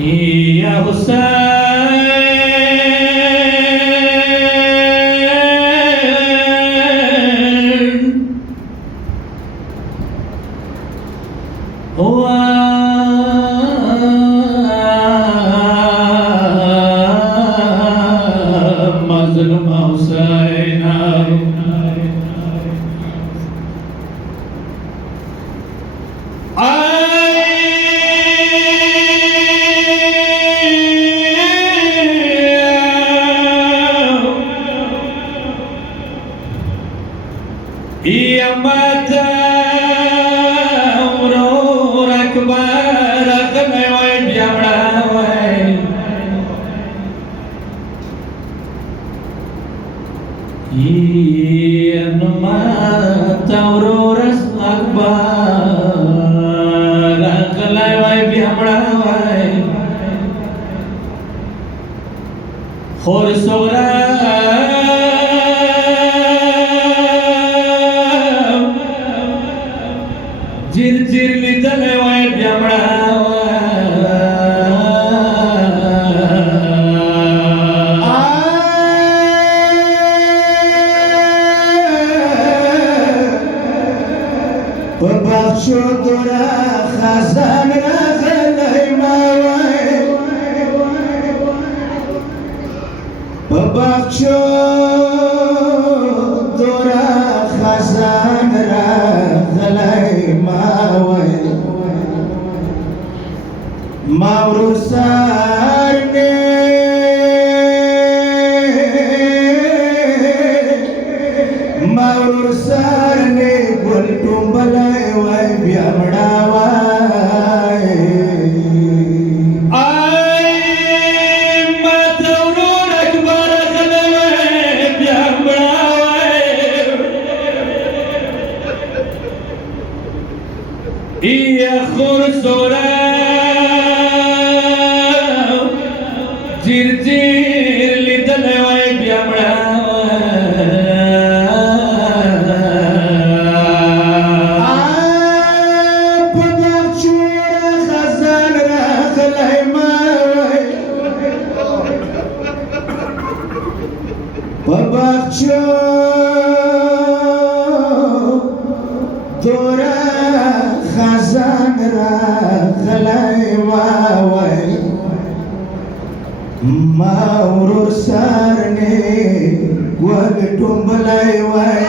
يا حسين هو مظلوم حسين يا متى ورور أكبر أغنى ويبيعنا وين يا متى ورور أكبر أغنى ويبيعنا وين خور صغرى جير جير لدل وين بيمرا ببخشو دورا خزان رغلي ماوي ببخشو دورا خزان رغلي ماوي ماورو سارني ماورو سارني بلتم بلاي واي بيامڑاواي اي ما تورور اكبر خلوي بيامڑاواي يا خور سورا جير جير لدل واي بيامڑاواي ببخشورا خزان رغلي ماوي ببخشو دورا خزان رغلي ماوي ماورور سارني وقتم بلاي واي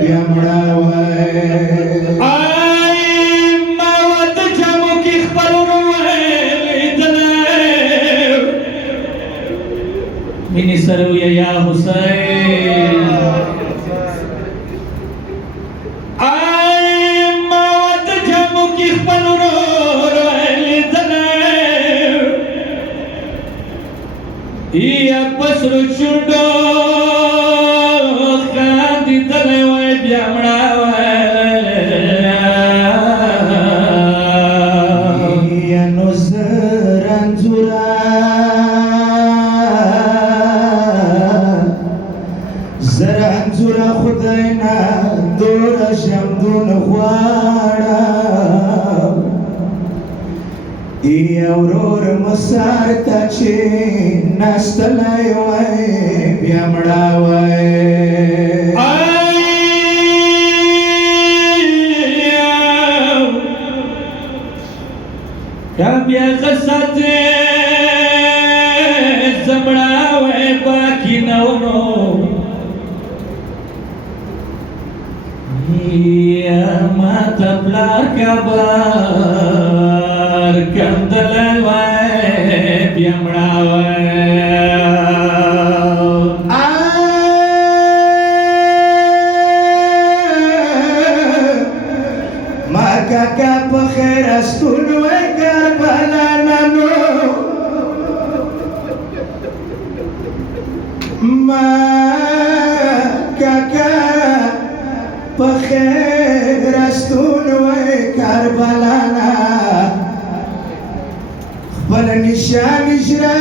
بيامڑاواي اي ما وتجمو كي خبروا ويدلو مني سرويا يا حسين اي ما وتجمو كي خبروا ويدلو يا بسر شندو خاندي دلي وي بيامڑاواي يا نزران زورا زران زورا خداینا دور شمدون خواړه يا ورور مسار ته چې نستلای وای بيامړاوای بیا غسته زمړاوې باقی نو یا ما تبلا کبر کندل وای بيامړاوای ما کاکا په خیر استون وای کربلا نانو ما کاکا په خیر استون وای کربلا نا خپل نشان شرا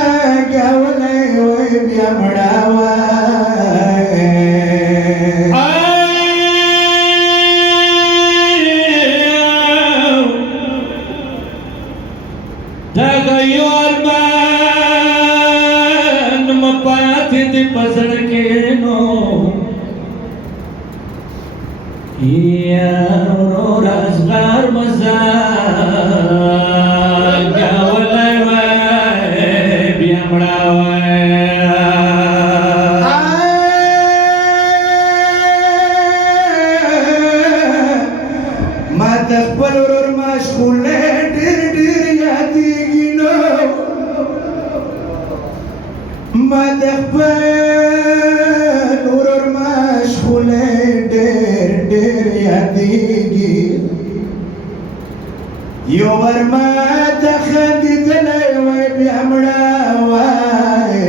گاولې وای بیا مړاوای دغه یو ارمان مپاتې دې په زړه کې نو یا ورور اصغر مزار گاولی وای بیا مړاوی ما د خپل ورور مشغوله ډېر ډېر یادېږي نو ما د خپل ورور مشغوله ډېر ډېر یادېږي یو ور ما ته خندېدلی وای بیا مړاوی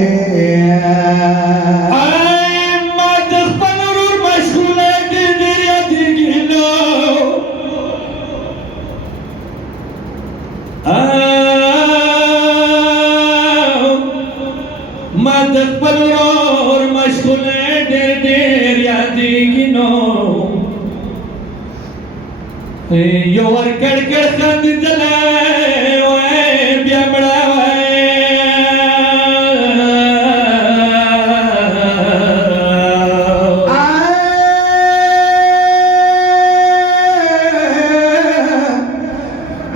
ما د خپل ورور مشغوله ډېر ډېر یادېږي نو ما د خپل ورور مشغوله ډېر ډېر یادېږي نو یو ور کړکړ خندېدلی وای بیا مړاوی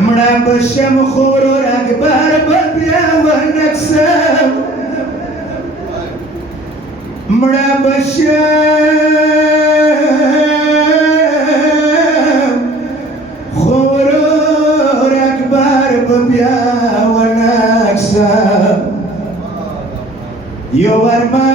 مړه بشم خو ورور اکبر به بیا ونکسم مړه بشم خو ورور اکبر به بیا ونکسم یو ور ما